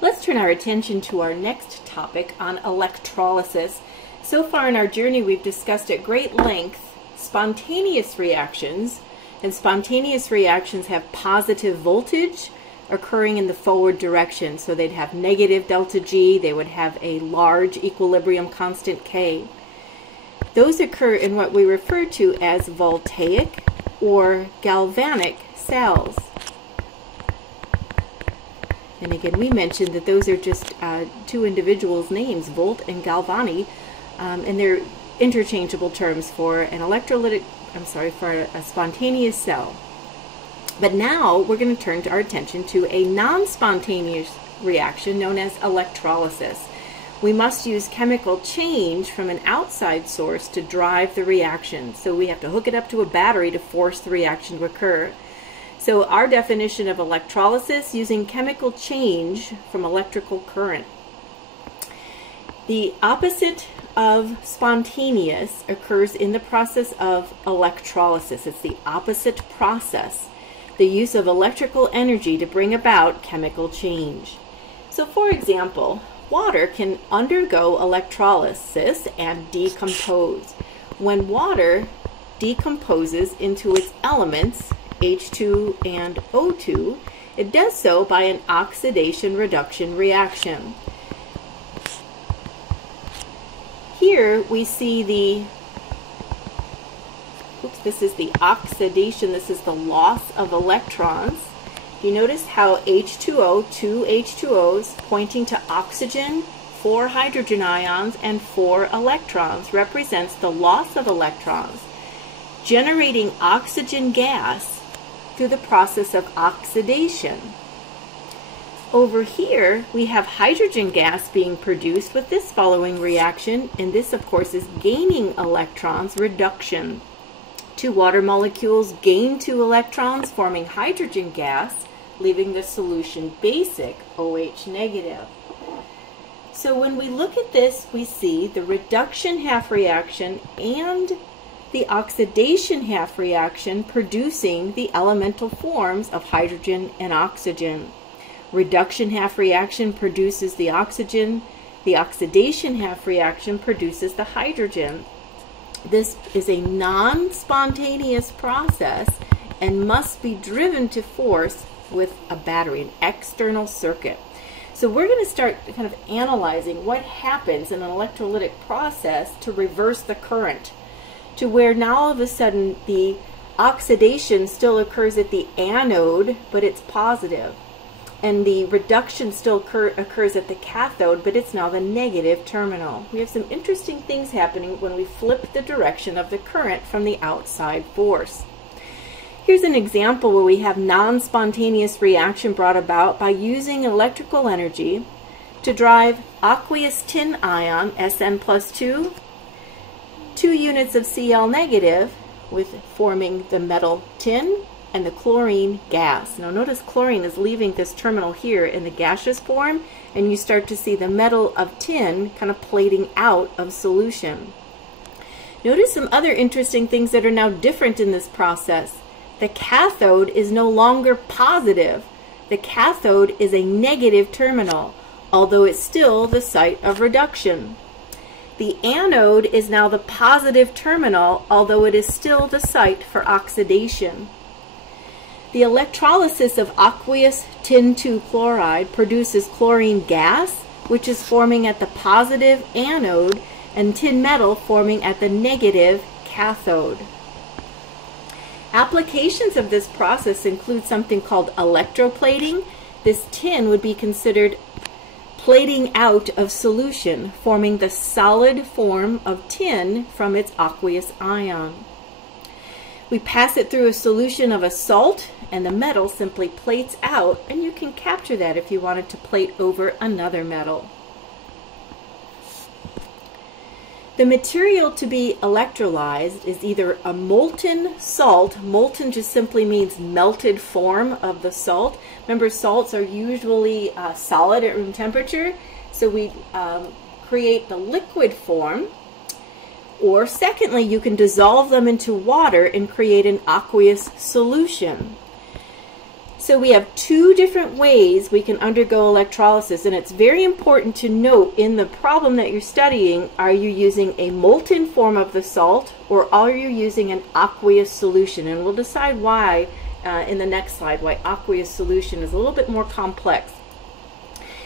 Let's turn our attention to our next topic on electrolysis. So far in our journey, we've discussed at great length spontaneous reactions, and spontaneous reactions have positive voltage occurring in the forward direction. So they'd have negative delta G, they would have a large equilibrium constant K. Those occur in what we refer to as voltaic or galvanic cells. And again, we mentioned that those are just two individuals' names, volt and galvani, and they're interchangeable terms for an for a spontaneous cell. But now we're going to turn our attention to a non-spontaneous reaction known as electrolysis. We must use chemical change from an outside source to drive the reaction. So we have to hook it up to a battery to force the reaction to occur. So our definition of electrolysis, using chemical change from electrical current. The opposite of spontaneous occurs in the process of electrolysis. It's the opposite process, the use of electrical energy to bring about chemical change. So for example, water can undergo electrolysis and decompose. When water decomposes into its elements, H2 and O2, it does so by an oxidation reduction reaction. Here we see this is the oxidation, this is the loss of electrons. You notice how H2O, two H2Os pointing to oxygen, 4 hydrogen ions, and 4 electrons represents the loss of electrons, generating oxygen gas through the process of oxidation. Over here, we have hydrogen gas being produced with this following reaction, and this, of course, is gaining electrons, reduction. 2 water molecules gain 2 electrons, forming hydrogen gas, leaving the solution basic, OH negative. So when we look at this, we see the reduction half reaction and the oxidation half reaction producing the elemental forms of hydrogen and oxygen. Reduction half reaction produces the oxygen. The oxidation half reaction produces the hydrogen. This is a non-spontaneous process and must be driven to force with a battery, an external circuit. So we're going to start kind of analyzing what happens in an electrolytic process to reverse the current, to where now all of a sudden the oxidation still occurs at the anode, but it's positive. And the reduction still occurs at the cathode, but it's now the negative terminal. We have some interesting things happening when we flip the direction of the current from the outside force. Here's an example where we have non-spontaneous reaction brought about by using electrical energy to drive aqueous tin ion, Sn plus 2 units of Cl negative, with forming the metal tin and the chlorine gas. Now notice chlorine is leaving this terminal here in the gaseous form, and you start to see the metal of tin kind of plating out of solution. Notice some other interesting things that are now different in this process. The cathode is no longer positive. The cathode is a negative terminal, although it's still the site of reduction. The anode is now the positive terminal, although it is still the site for oxidation. The electrolysis of aqueous tin 2 chloride produces chlorine gas, which is forming at the positive anode, and tin metal forming at the negative cathode. Applications of this process include something called electroplating. This tin would be considered plating out of solution, forming the solid form of tin from its aqueous ion. We pass it through a solution of a salt, and the metal simply plates out, and you can capture that if you wanted to plate over another metal. The material to be electrolyzed is either a molten salt. Molten just simply means melted form of the salt. Remember, salts are usually solid at room temperature, so we create the liquid form. Or secondly, you can dissolve them into water and create an aqueous solution. So we have two different ways we can undergo electrolysis, and it's very important to note in the problem that you're studying, are you using a molten form of the salt or are you using an aqueous solution? And we'll decide why in the next slide, why aqueous solution is a little bit more complex.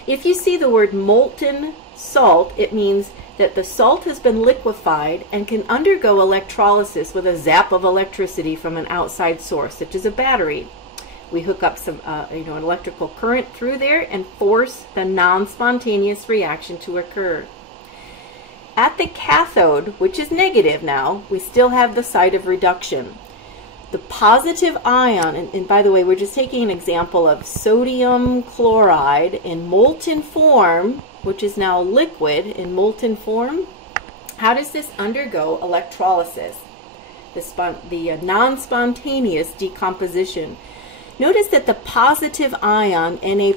If you see the word molten salt, it means that the salt has been liquefied and can undergo electrolysis with a zap of electricity from an outside source, such as a battery. We hook up some an electrical current through there and force the non-spontaneous reaction to occur. At the cathode, which is negative now, we still have the site of reduction. The positive ion, and by the way, we're just taking an example of sodium chloride in molten form, which is now liquid in molten form. How does this undergo electrolysis? The non-spontaneous decomposition. Notice that the positive ion, Na+,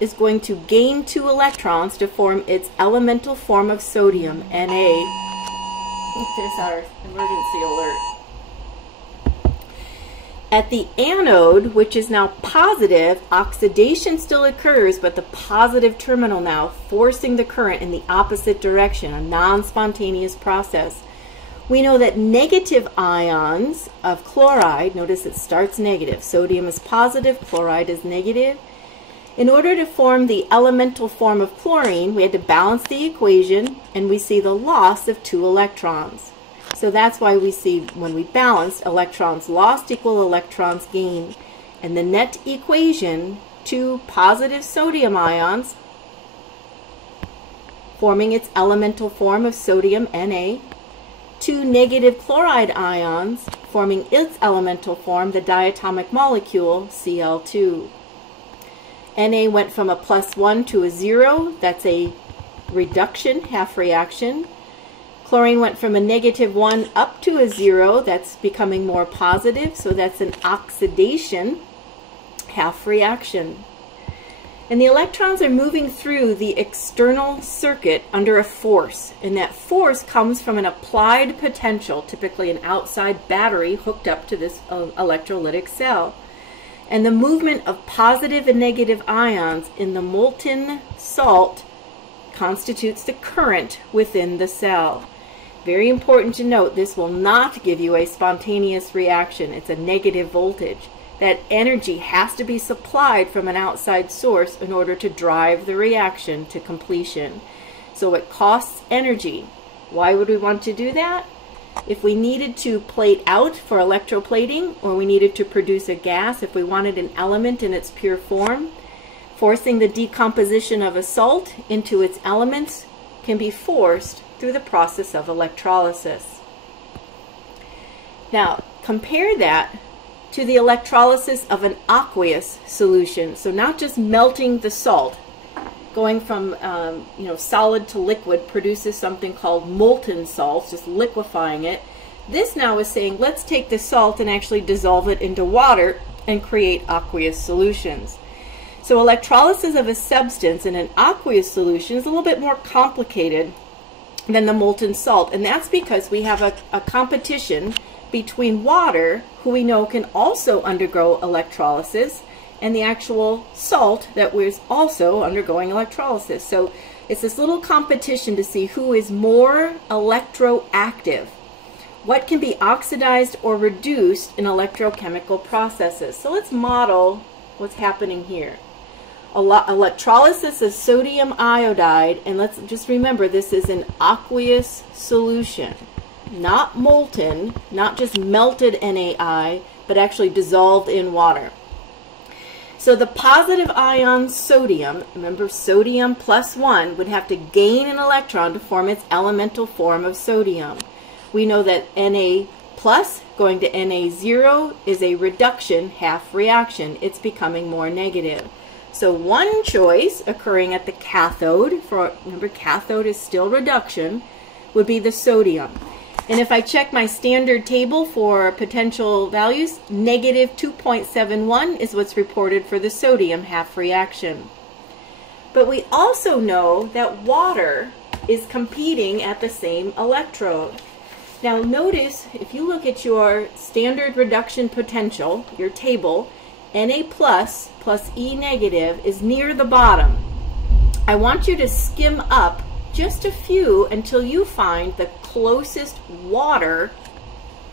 is going to gain 2 electrons to form its elemental form of sodium, Na. There's our emergency alert. At the anode, which is now positive, oxidation still occurs, but the positive terminal now forcing the current in the opposite direction, a non-spontaneous process. We know that negative ions of chloride, notice it starts negative, sodium is positive, chloride is negative. In order to form the elemental form of chlorine, we had to balance the equation, and we see the loss of 2 electrons. So that's why we see when we balance, electrons lost equal electrons gained. And the net equation, 2 positive sodium ions forming its elemental form of sodium, Na, 2 negative chloride ions forming its elemental form, the diatomic molecule, Cl2. Na went from a +1 to a 0, that's a reduction, half reaction. Chlorine went from a -1 up to a 0, that's becoming more positive, so that's an oxidation, half reaction. And the electrons are moving through the external circuit under a force, and that force comes from an applied potential, typically an outside battery hooked up to this electrolytic cell. And the movement of positive and negative ions in the molten salt constitutes the current within the cell. Very important to note, this will not give you a spontaneous reaction. It's a negative voltage. That energy has to be supplied from an outside source in order to drive the reaction to completion. So it costs energy. Why would we want to do that? If we needed to plate out for electroplating, or we needed to produce a gas, if we wanted an element in its pure form, forcing the decomposition of a salt into its elements can be forced through the process of electrolysis. Now, compare that to the electrolysis of an aqueous solution. So not just melting the salt, going from solid to liquid produces something called molten salts, just liquefying it. This now is saying, let's take the salt and actually dissolve it into water and create aqueous solutions. So electrolysis of a substance in an aqueous solution is a little bit more complicated than the molten salt, and that's because we have a competition between water, who we know can also undergo electrolysis, and the actual salt that was also undergoing electrolysis. So it's this little competition to see who is more electroactive. What can be oxidized or reduced in electrochemical processes. So let's model what's happening here. Electrolysis of sodium iodide, and let's just remember this is an aqueous solution. Not molten, not just melted NaI, but actually dissolved in water. So the positive ion sodium, remember sodium +1, would have to gain an electron to form its elemental form of sodium. We know that Na+ going to Na0 is a reduction, half reaction. It's becoming more negative. So one choice occurring at the cathode, remember cathode is still reduction, would be the sodium. And if I check my standard table for potential values, -2.71 is what's reported for the sodium half reaction. But we also know that water is competing at the same electrode. Now notice, if you look at your standard reduction potential, your table, Na plus E negative is near the bottom. I want you to skim up just a few until you find the closest water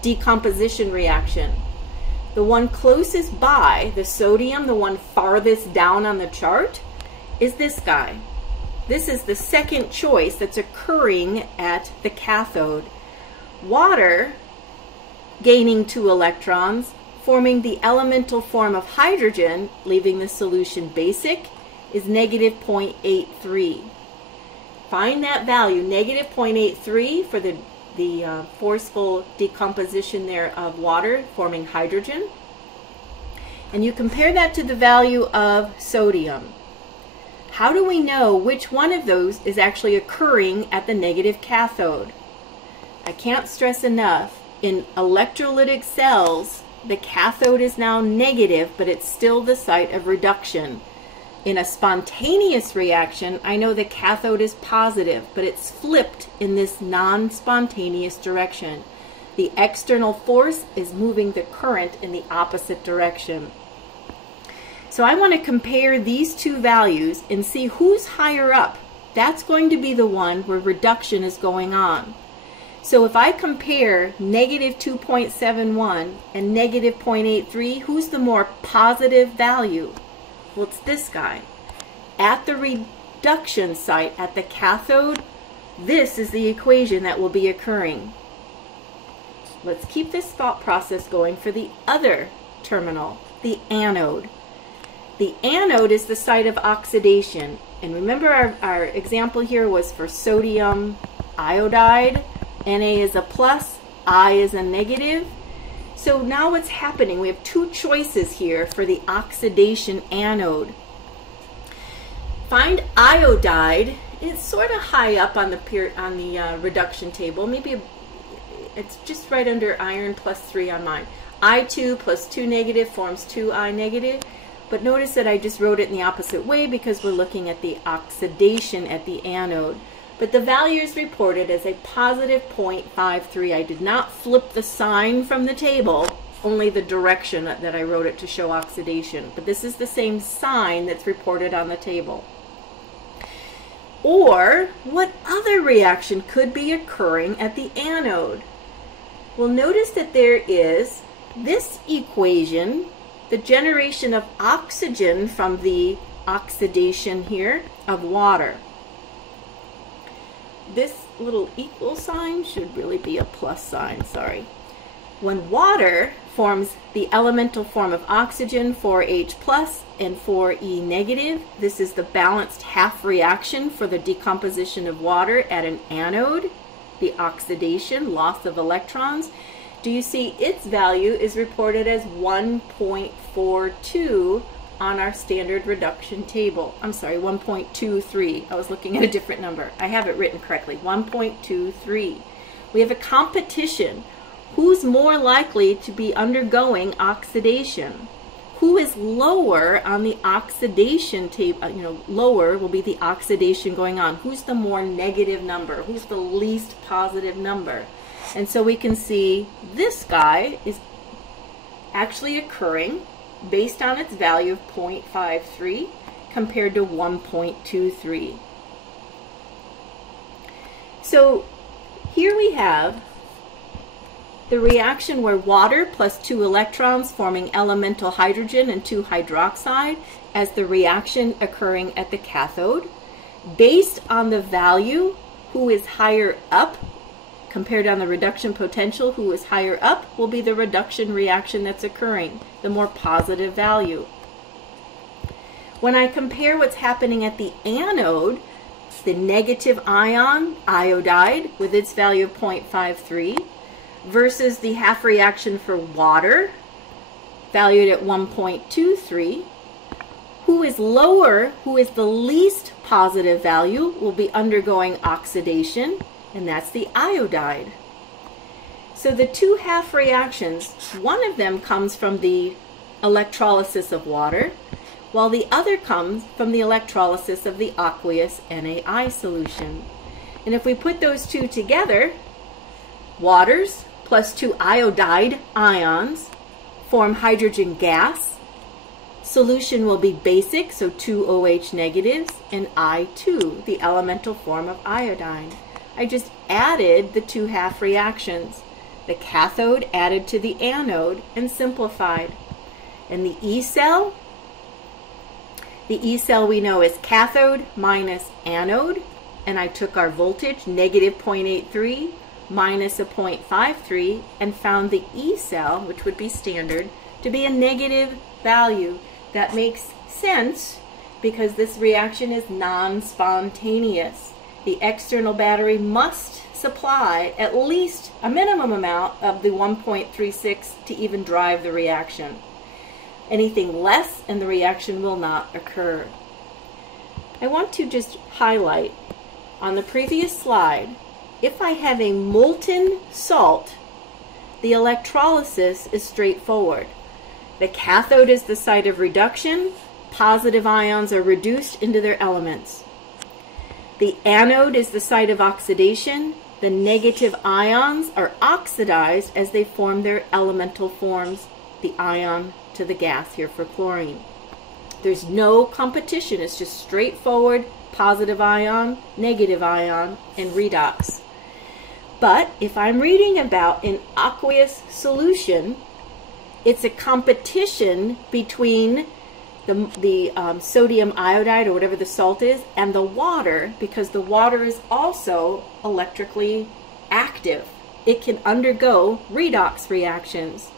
decomposition reaction. The one closest by, the sodium, the one farthest down on the chart, is this guy. This is the second choice that's occurring at the cathode. Water gaining 2 electrons, forming the elemental form of hydrogen, leaving the solution basic, is negative 0.83. Find that value, negative 0.83, for the forceful decomposition there of water forming hydrogen. And you compare that to the value of sodium. How do we know which one of those is actually occurring at the negative cathode? I can't stress enough, in electrolytic cells, the cathode is now negative, but it's still the site of reduction. In a spontaneous reaction, I know the cathode is positive, but it's flipped in this non-spontaneous direction. The external force is moving the current in the opposite direction. So I want to compare these two values and see who's higher up. That's going to be the one where reduction is going on. So if I compare negative 2.71 and negative 0.83, who's the more positive value? Well, it's this guy. At the reduction site, at the cathode, this is the equation that will be occurring. Let's keep this thought process going for the other terminal, the anode. The anode is the site of oxidation. And remember our example here was for sodium iodide. Na is a plus, I is a negative. So now what's happening? We have two choices here for the oxidation anode. Find iodide. It's sort of high up on the reduction table. Maybe it's just right under iron plus 3 on mine. I2 plus 2 negative forms 2I negative. But notice that I just wrote it in the opposite way because we're looking at the oxidation at the anode. But the value is reported as a positive 0.53. I did not flip the sign from the table, only the direction that I wrote it to show oxidation. But this is the same sign that's reported on the table. Or, what other reaction could be occurring at the anode? Well, notice that there is this equation, the generation of oxygen from the oxidation here of water. This little equal sign should really be a plus sign, sorry. When water forms the elemental form of oxygen, 4H plus and 4E negative, this is the balanced half reaction for the decomposition of water at an anode, the oxidation, loss of electrons. Do you see its value is reported as 1.42 on our standard reduction table? I'm sorry, 1.23. I was looking at a different number. I have it written correctly, 1.23. We have a competition. Who's more likely to be undergoing oxidation? Who is lower on the oxidation table? Lower will be the oxidation going on. Who's the more negative number? Who's the least positive number? And so we can see this guy is actually occurring based on its value of 0.53 compared to 1.23. So here we have the reaction where water plus 2 electrons forming elemental hydrogen and 2 hydroxide as the reaction occurring at the cathode. Based on the value, who is higher up compared on the reduction potential, who is higher up will be the reduction reaction that's occurring, the more positive value. When I compare what's happening at the anode, the negative ion, iodide, with its value of 0.53, versus the half reaction for water, valued at 1.23, who is lower, who is the least positive value, will be undergoing oxidation, and that's the iodide. So the two half reactions, one of them comes from the electrolysis of water, while the other comes from the electrolysis of the aqueous NaI solution. And if we put those two together, waters plus 2 iodide ions form hydrogen gas, Solution will be basic, so 2 OH negatives, and I2, the elemental form of iodine. I just added the two half reactions. The cathode added to the anode and simplified. And the E cell we know is cathode minus anode, and I took our voltage, negative 0.83 minus a 0.53, and found the E cell, which would be standard, to be a negative value. That makes sense because this reaction is non-spontaneous. The external battery must supply at least a minimum amount of the 1.36 to even drive the reaction. Anything less and the reaction will not occur. I want to just highlight on the previous slide, if I have a molten salt, the electrolysis is straightforward. The cathode is the site of reduction. Positive ions are reduced into their elements. The anode is the site of oxidation. The negative ions are oxidized as they form their elemental forms, the ion to the gas here for chlorine. There's no competition. It's just straightforward positive ion, negative ion, and redox. But if I'm reading about an aqueous solution, it's a competition between the sodium iodide, or whatever the salt is, and the water, because the water is also electrically active. It can undergo redox reactions.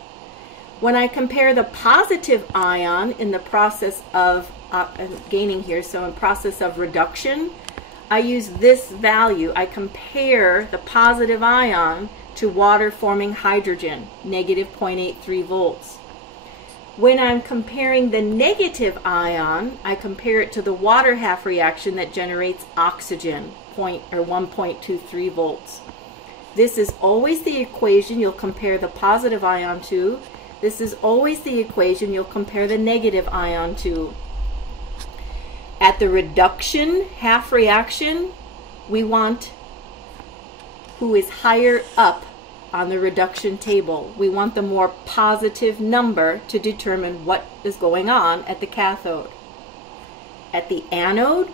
When I compare the positive ion in the process of gaining here, so in process of reduction, I use this value. I compare the positive ion to water forming hydrogen, negative 0.83 volts. When I'm comparing the negative ion, I compare it to the water half reaction that generates oxygen, 1.23 volts. This is always the equation you'll compare the positive ion to. This is always the equation you'll compare the negative ion to. At the reduction half reaction, we want who is higher up on the reduction table. We want the more positive number to determine what is going on at the cathode. At the anode,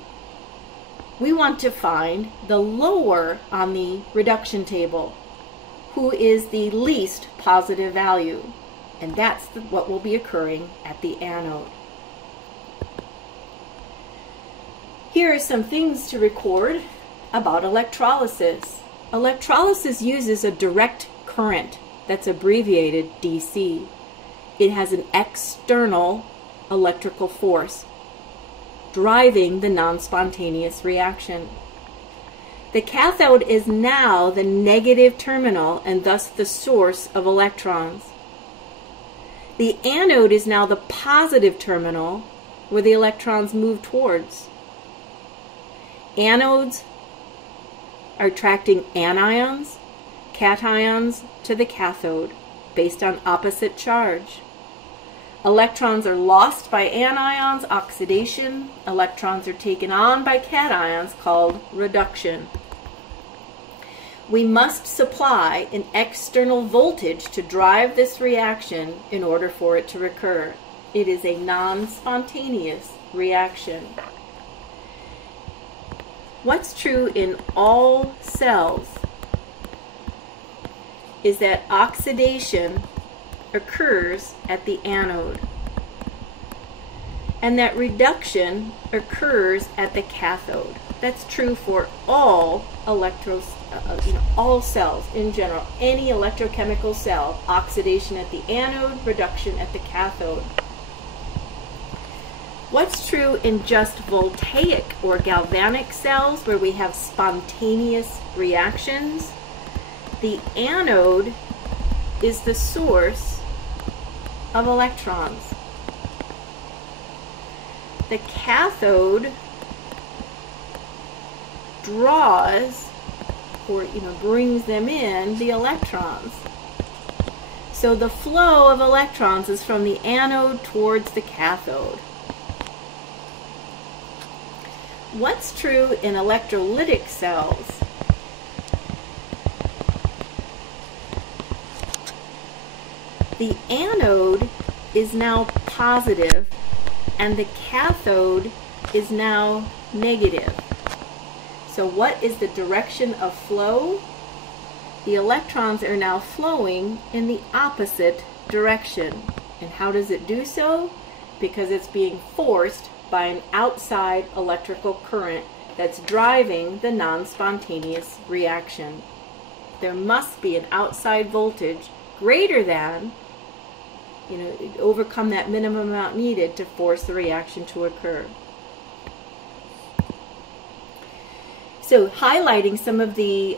we want to find the lower on the reduction table, who is the least positive value. And that's what will be occurring at the anode. Here are some things to record about electrolysis. Electrolysis uses a direct current that's abbreviated DC. It has an external electrical force driving the non-spontaneous reaction. The cathode is now the negative terminal and thus the source of electrons. The anode is now the positive terminal where the electrons move towards. Anodes are attracting anions, cations to the cathode based on opposite charge. Electrons are lost by anions, oxidation. Electrons are taken on by cations, called reduction. We must supply an external voltage to drive this reaction in order for it to recur. It is a non-spontaneous reaction. What's true in all cells is that oxidation occurs at the anode and that reduction occurs at the cathode. That's true for all all cells in general. Any electrochemical cell, oxidation at the anode, reduction at the cathode. What's true in just voltaic or galvanic cells where we have spontaneous reactions? The anode is the source of electrons. The cathode draws, or brings them in, the electrons. So the flow of electrons is from the anode towards the cathode. What's true in electrolytic cells? The anode is now positive and the cathode is now negative. So what is the direction of flow? The electrons are now flowing in the opposite direction. And how does it do so? Because it's being forced by an outside electrical current that's driving the non-spontaneous reaction. There must be an outside voltage greater than, overcome that minimum amount needed to force the reaction to occur. So highlighting some of the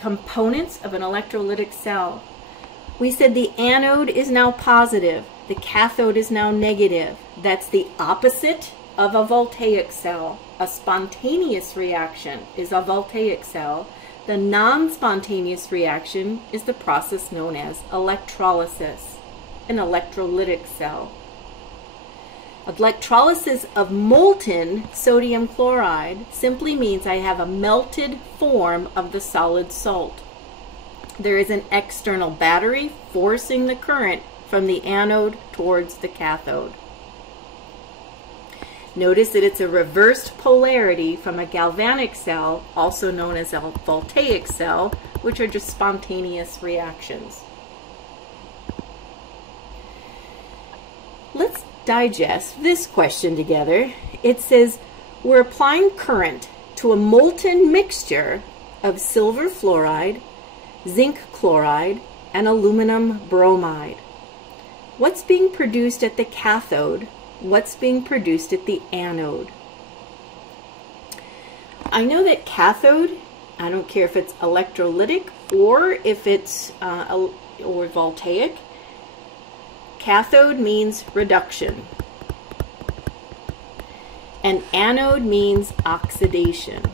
components of an electrolytic cell. We said the anode is now positive, the cathode is now negative. That's the opposite of a voltaic cell. A spontaneous reaction is a voltaic cell. The non-spontaneous reaction is the process known as electrolysis, an electrolytic cell. Electrolysis of molten sodium chloride simply means I have a melted form of the solid salt. There is an external battery forcing the current from the anode towards the cathode. Notice that it's a reversed polarity from a galvanic cell, also known as a voltaic cell, which are just spontaneous reactions. Let's digest this question together. It says, we're applying current to a molten mixture of silver fluoride, zinc chloride, and aluminum bromide. What's being produced at the cathode? What's being produced at the anode? I know that cathode, I don't care if it's electrolytic or if it's or voltaic, cathode means reduction, and anode means oxidation.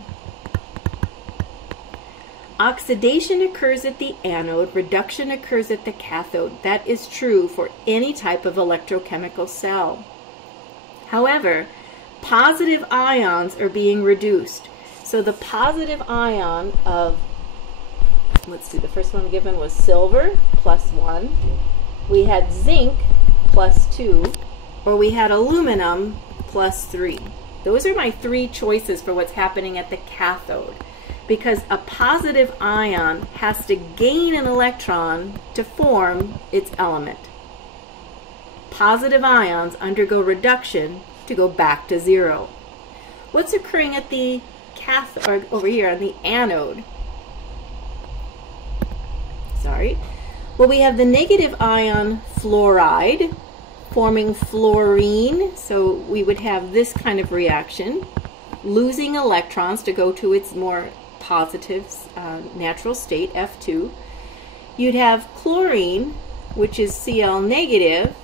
Oxidation occurs at the anode, reduction occurs at the cathode. That is true for any type of electrochemical cell. However, positive ions are being reduced. So the positive ion of, let's see, the first one given was silver, +1. We had zinc, +2. Or we had aluminum, +3. Those are my three choices for what's happening at the cathode. Because a positive ion has to gain an electron to form its element. Positive ions undergo reduction to go back to zero. What's occurring at the cathode, or over here on the anode? Sorry. Well, we have the negative ion fluoride forming fluorine, so we would have this kind of reaction, losing electrons to go to its more positive natural state, F2. You'd have chlorine, which is Cl negative,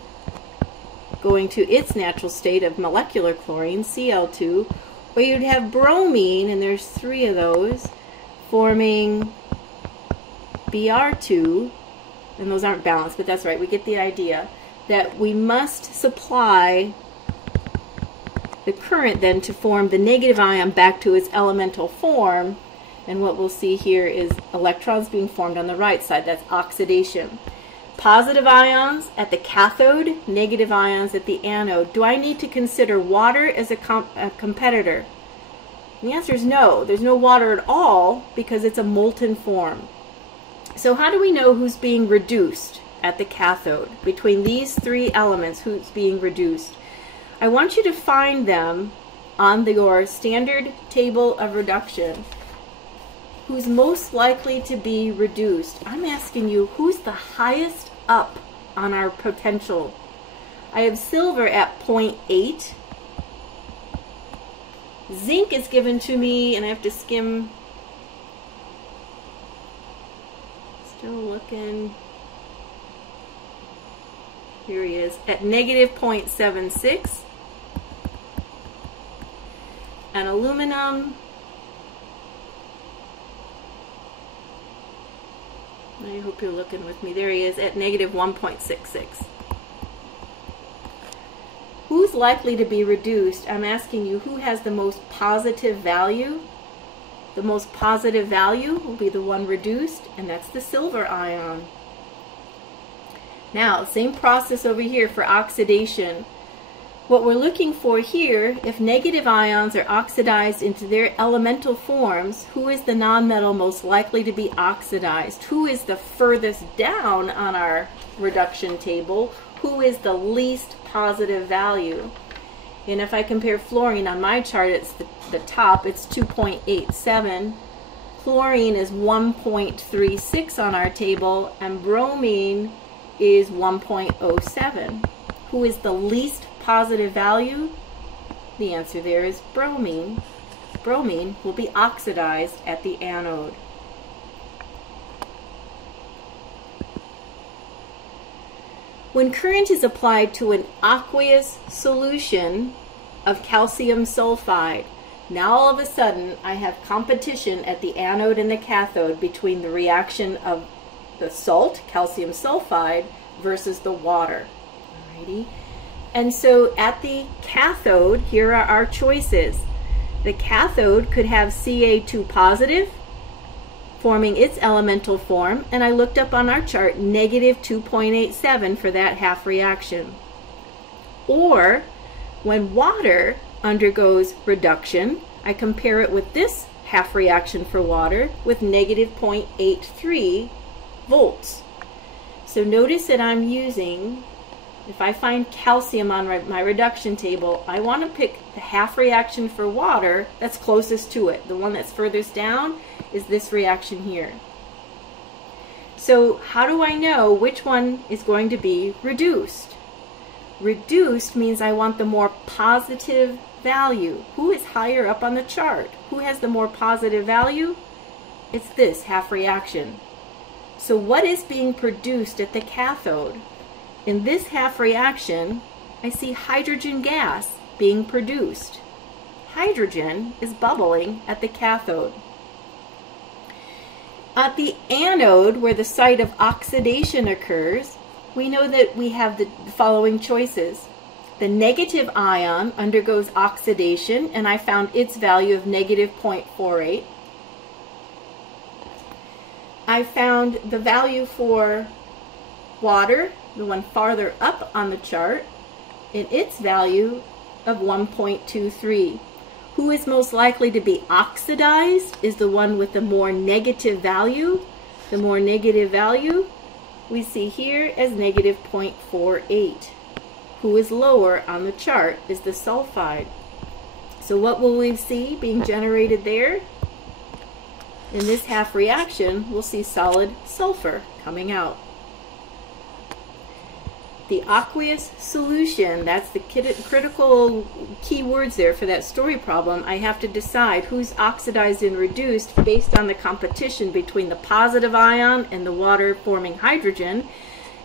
going to its natural state of molecular chlorine, Cl2, or you'd have bromine, and there's 3 of those, forming Br2, and those aren't balanced, but that's right, we get the idea, that we must supply the current then to form the negative ion back to its elemental form, and what we'll see here is electrons being formed on the right side. That's oxidation. Positive ions at the cathode, negative ions at the anode. Do I need to consider water as a competitor? And the answer is no. There's no water at all because it's a molten form. So how do we know who's being reduced at the cathode? Between these 3 elements, who's being reduced? I want you to find them on your standard table of reduction. Who's most likely to be reduced? I'm asking you, who's the highest up on our potential? I have silver at 0.8. Zinc is given to me, and I have to skim. Still looking. Here he is, at negative 0.76. And aluminum, I hope you're looking with me. There he is at negative 1.66. Who's likely to be reduced? I'm asking you, who has the most positive value? The most positive value will be the one reduced, and that's the silver ion. Now, same process over here for oxidation. What we're looking for here, if negative ions are oxidized into their elemental forms, who is the nonmetal most likely to be oxidized? Who is the furthest down on our reduction table? Who is the least positive value? And if I compare fluorine on my chart, it's the top, it's 2.87. Chlorine is 1.36 on our table, and bromine is 1.07. Who is the least positive value? The answer there is bromine. Bromine will be oxidized at the anode. When current is applied to an aqueous solution of calcium sulfide, now all of a sudden I have competition at the anode and the cathode between the reaction of the salt, calcium sulfide, versus the water. Alrighty. And so at the cathode, here are our choices. The cathode could have Ca2 positive, forming its elemental form, and I looked up on our chart negative 2.87 for that half reaction. Or when water undergoes reduction, I compare it with this half reaction for water with negative 0.83 volts. So notice that I'm using, if I find calcium on my reduction table, I want to pick the half reaction for water that's closest to it. The one that's furthest down is this reaction here. So how do I know which one is going to be reduced? Reduced means I want the more positive value. Who is higher up on the chart? Who has the more positive value? It's this half reaction. So what is being produced at the cathode? In this half reaction, I see hydrogen gas being produced. Hydrogen is bubbling at the cathode. At the anode, where the site of oxidation occurs, we know that we have the following choices. The negative ion undergoes oxidation, and I found its value of negative 0.48. I found the value for water, the one farther up on the chart, and its value of 1.23. Who is most likely to be oxidized is the one with the more negative value. The more negative value we see here as negative 0.48. Who is lower on the chart is the sulfide. So what will we see being generated there? In this half reaction, we'll see solid sulfur coming out. The aqueous solution, that's the critical key words there for that story problem. I have to decide who's oxidized and reduced based on the competition between the positive ion and the water forming hydrogen.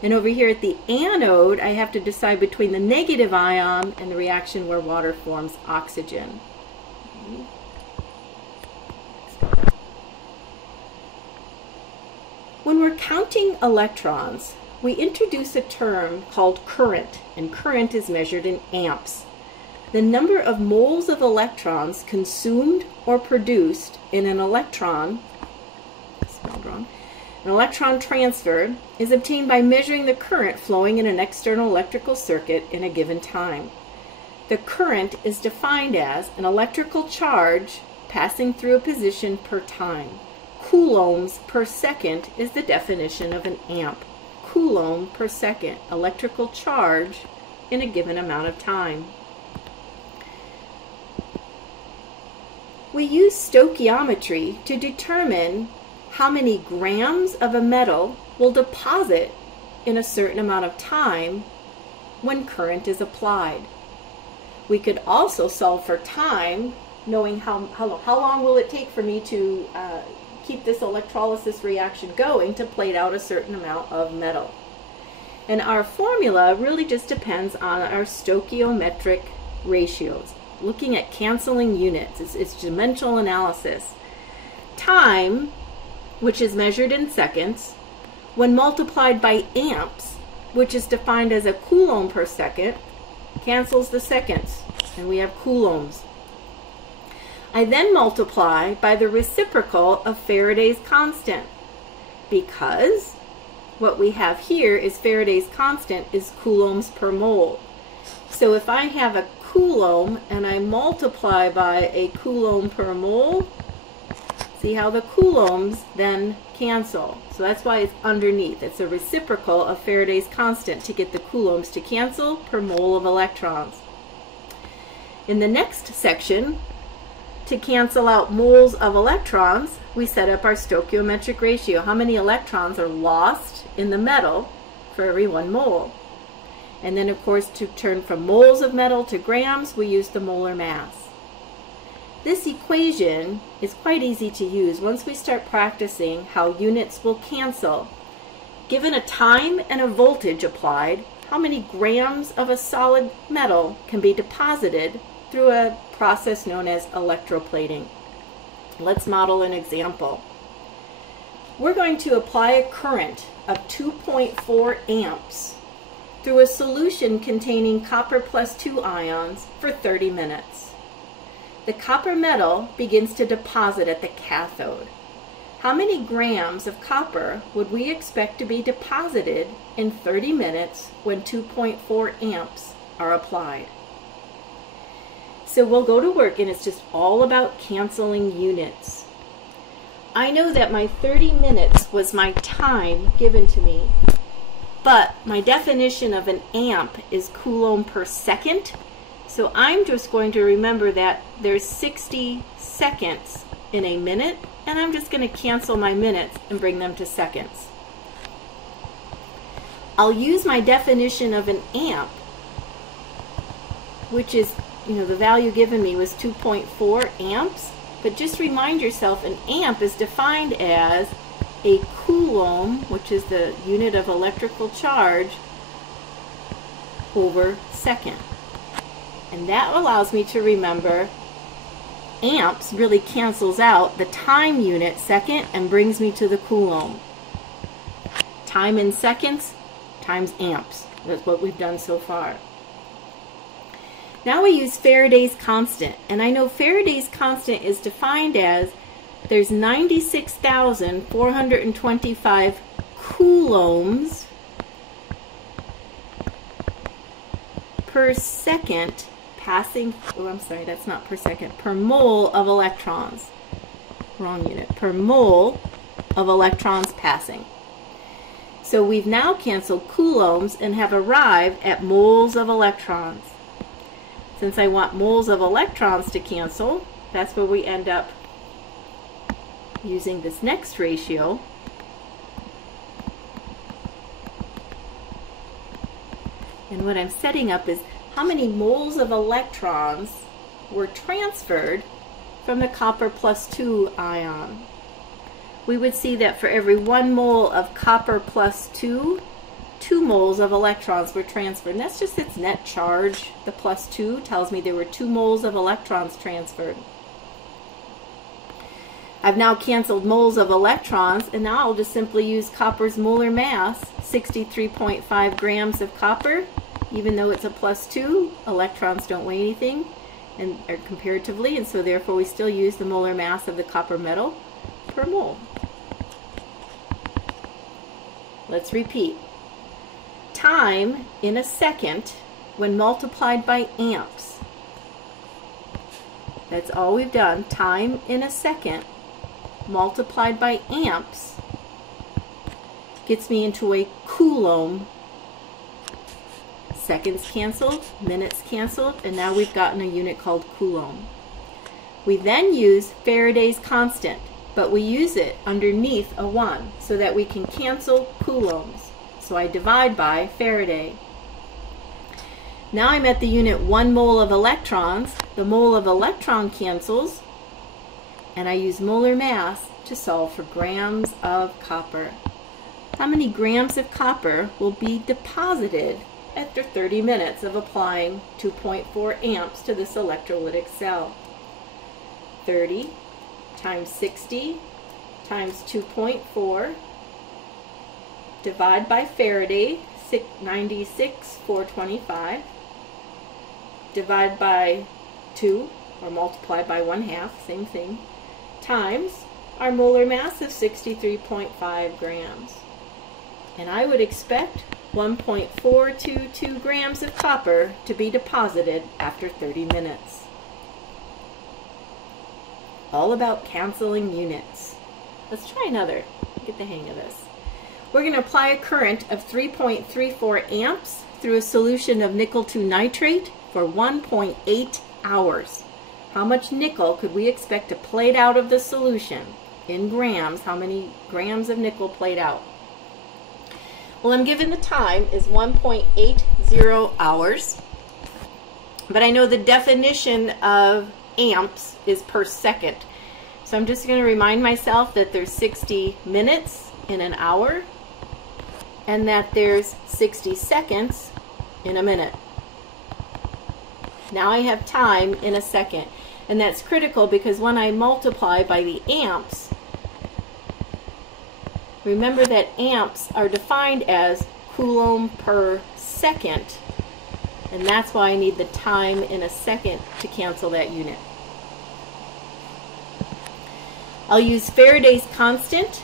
And over here at the anode, I have to decide between the negative ion and the reaction where water forms oxygen. When we're counting electrons, we introduce a term called current, and current is measured in amps. The number of moles of electrons consumed or produced in an electron, spelled wrong, an electron transfer is obtained by measuring the current flowing in an external electrical circuit in a given time. The current is defined as an electrical charge passing through a position per time. Coulombs per second is the definition of an amp. Coulomb per second, electrical charge in a given amount of time. We use stoichiometry to determine how many grams of a metal will deposit in a certain amount of time when current is applied. We could also solve for time, knowing how long will it take for me to keep this electrolysis reaction going to plate out a certain amount of metal. And our formula really just depends on our stoichiometric ratios, looking at canceling units. It's dimensional analysis. Time, which is measured in seconds, when multiplied by amps, which is defined as a coulomb per second, cancels the seconds, and we have coulombs. I then multiply by the reciprocal of Faraday's constant, because what we have here is Faraday's constant is coulombs per mole. So if I have a coulomb and I multiply by a coulomb per mole, see how the coulombs then cancel. So that's why it's underneath. It's a reciprocal of Faraday's constant to get the coulombs to cancel per mole of electrons. In the next section, to cancel out moles of electrons, we set up our stoichiometric ratio. How many electrons are lost in the metal for every 1 mole? And then, of course, to turn from moles of metal to grams, we use the molar mass. This equation is quite easy to use once we start practicing how units will cancel. Given a time and a voltage applied, how many grams of a solid metal can be deposited through a process known as electroplating? Let's model an example. We're going to apply a current of 2.4 amps through a solution containing copper plus 2 ions for 30 minutes. The copper metal begins to deposit at the cathode. How many grams of copper would we expect to be deposited in 30 minutes when 2.4 amps are applied? So we'll go to work, and it's just all about canceling units. I know that my 30 minutes was my time given to me, but my definition of an amp is coulomb per second. So I'm just going to remember that there's 60 seconds in a minute, and I'm just going to cancel my minutes and bring them to seconds. I'll use my definition of an amp, which is, the value given me was 2.4 amps, but just remind yourself an amp is defined as a coulomb, which is the unit of electrical charge, over second. And that allows me to remember amps really cancels out the time unit second and brings me to the coulomb. Time in seconds times amps. That's what we've done so far. Now we use Faraday's constant, and I know Faraday's constant is defined as there's 96,425 coulombs per second passing, that's not per second, per mole of electrons. Wrong unit. Per mole of electrons passing. So we've now canceled coulombs and have arrived at moles of electrons. Since I want moles of electrons to cancel, that's where we end up using this next ratio. And what I'm setting up is how many moles of electrons were transferred from the copper plus 2 ion. We would see that for every 1 mole of copper plus 2, 2 moles of electrons were transferred. And that's just its net charge. The plus 2 tells me there were 2 moles of electrons transferred. I've now canceled moles of electrons, and now I'll just simply use copper's molar mass, 63.5 grams of copper. Even though it's a plus 2, electrons don't weigh anything comparatively, and so therefore we still use the molar mass of the copper metal per mole. Let's repeat. Time in a second when multiplied by amps. That's all we've done. Time in a second multiplied by amps gets me into a coulomb. Seconds canceled, minutes canceled, and now we've gotten a unit called coulomb. We then use Faraday's constant, but we use it underneath a 1 so that we can cancel coulombs. So I divide by Faraday. Now I'm at the unit 1 mole of electrons. The mole of electron cancels, and I use molar mass to solve for grams of copper. How many grams of copper will be deposited after 30 minutes of applying 2.4 amps to this electrolytic cell? 30 times 60 times 2.4, divide by Faraday, 96,425, divide by 2, or multiply by 1/2, same thing, times our molar mass of 63.5 grams. And I would expect 1.422 grams of copper to be deposited after 30 minutes. All about canceling units. Let's try another. Get the hang of this. We're going to apply a current of 3.34 amps through a solution of nickel 2 nitrate for 1.8 hours. How much nickel could we expect to plate out of the solution? In grams, how many grams of nickel plate out? Well, I'm given the time is 1.80 hours, but I know the definition of amps is per second. So I'm just going to remind myself that there's 60 minutes in an hour and that there's 60 seconds in a minute. Now I have time in a second, and that's critical because when I multiply by the amps, remember that amps are defined as coulomb per second, and that's why I need the time in a second to cancel that unit. I'll use Faraday's constant.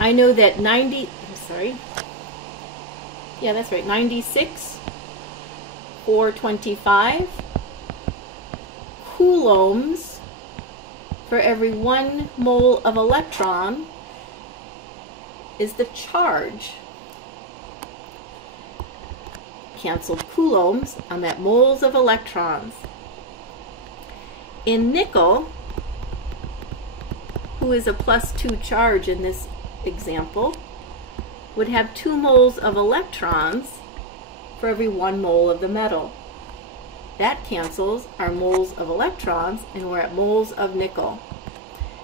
I know that 96,425 coulombs for every 1 mole of electron is the charge. Canceled coulombs, I'm at moles of electrons. In nickel, who is a +2 charge in this example, would have 2 moles of electrons for every 1 mole of the metal. That cancels our moles of electrons, and we're at moles of nickel.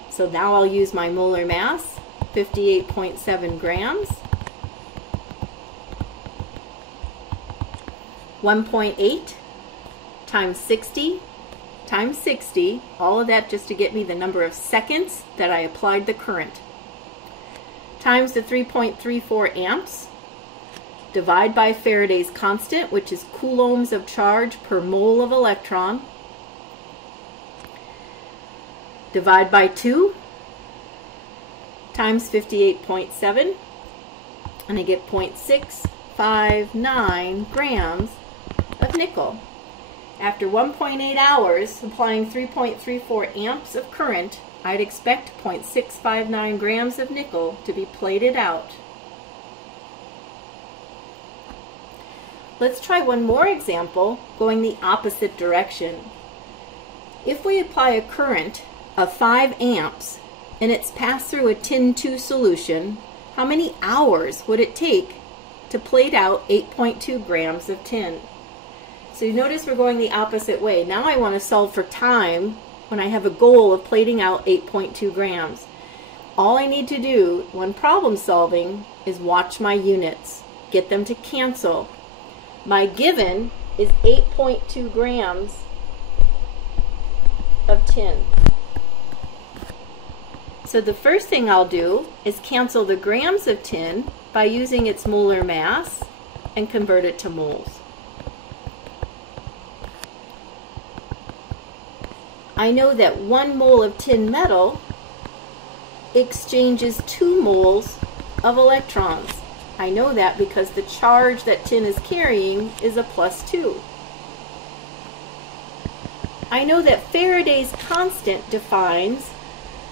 So now I'll use my molar mass, 58.7 grams. 1.8 times 60 times 60, all of that just to get me the number of seconds that I applied the current, times the 3.34 amps, divide by Faraday's constant, which is coulombs of charge per mole of electron, divide by 2, times 58.7, and I get 0.659 grams of nickel. After 1.8 hours applying 3.34 amps of current, I'd expect 0.659 grams of nickel to be plated out. Let's try one more example going the opposite direction. If we apply a current of 5 amps and it's passed through a tin 2 solution, how many hours would it take to plate out 8.2 grams of tin? So you notice we're going the opposite way. Now I want to solve for time when I have a goal of plating out 8.2 grams. All I need to do when problem solving is watch my units, get them to cancel. My given is 8.2 grams of tin. So the first thing I'll do is cancel the grams of tin by using its molar mass and convert it to moles. I know that 1 mole of tin metal exchanges 2 moles of electrons. I know that because the charge that tin is carrying is a +2. I know that Faraday's constant defines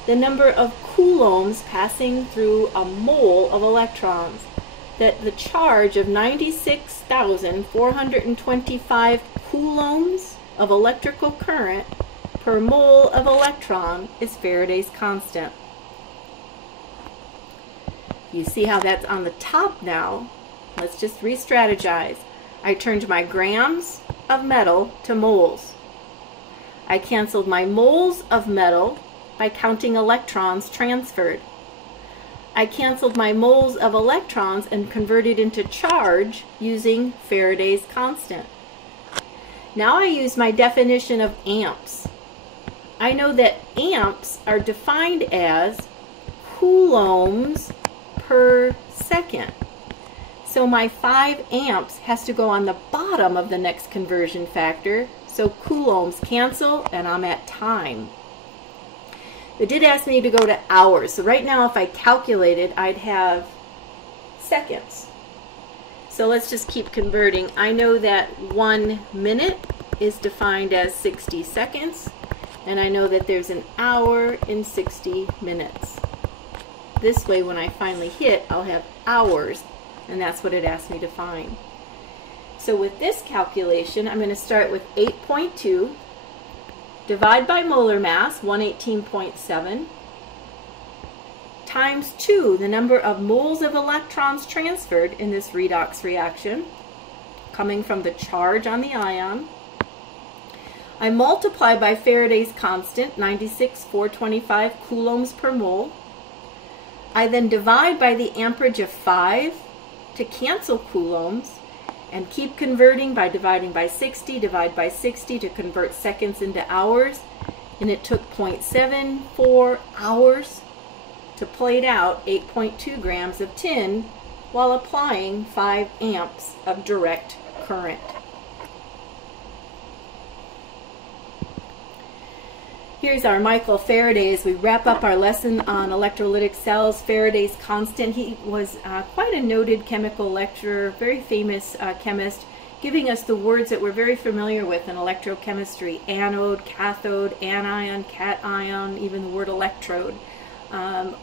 the number of coulombs passing through a mole of electrons, that the charge of 96,425 coulombs of electrical current per mole of electron is Faraday's constant. You see how that's on the top now? Let's just re-strategize. I turned my grams of metal to moles. I canceled my moles of metal by counting electrons transferred. I canceled my moles of electrons and converted into charge using Faraday's constant. Now I use my definition of amps. I know that amps are defined as coulombs per second. So my 5 amps has to go on the bottom of the next conversion factor, so coulombs cancel and I'm at time. It did ask me to go to hours, so right now if I calculated I'd have seconds. So let's just keep converting. I know that 1 minute is defined as 60 seconds, and I know that there's an hour in 60 minutes. This way, when I finally hit, I'll have hours, and that's what it asked me to find. So with this calculation, I'm going to start with 8.2, divide by molar mass, 118.7, times 2, the number of moles of electrons transferred in this redox reaction, coming from the charge on the ion. I multiply by Faraday's constant, 96,425 coulombs per mole. I then divide by the amperage of 5 to cancel coulombs, and keep converting by dividing by 60, divide by 60 to convert seconds into hours, and it took 0.74 hours to plate out 8.2 grams of tin while applying 5 amps of direct current. Here's our Michael Faraday as we wrap up our lesson on electrolytic cells. Faraday's constant. He was quite a noted chemical lecturer, very famous chemist, giving us the words that we're very familiar with in electrochemistry: anode, cathode, anion, cation, even the word electrode.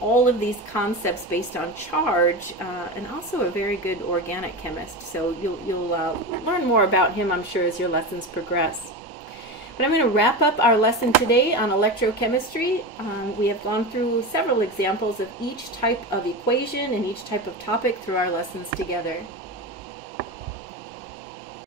All of these concepts based on charge, and also a very good organic chemist. So you'll learn more about him, I'm sure, as your lessons progress. But I'm going to wrap up our lesson today on electrochemistry. We have gone through several examples of each type of equation and each type of topic through our lessons together.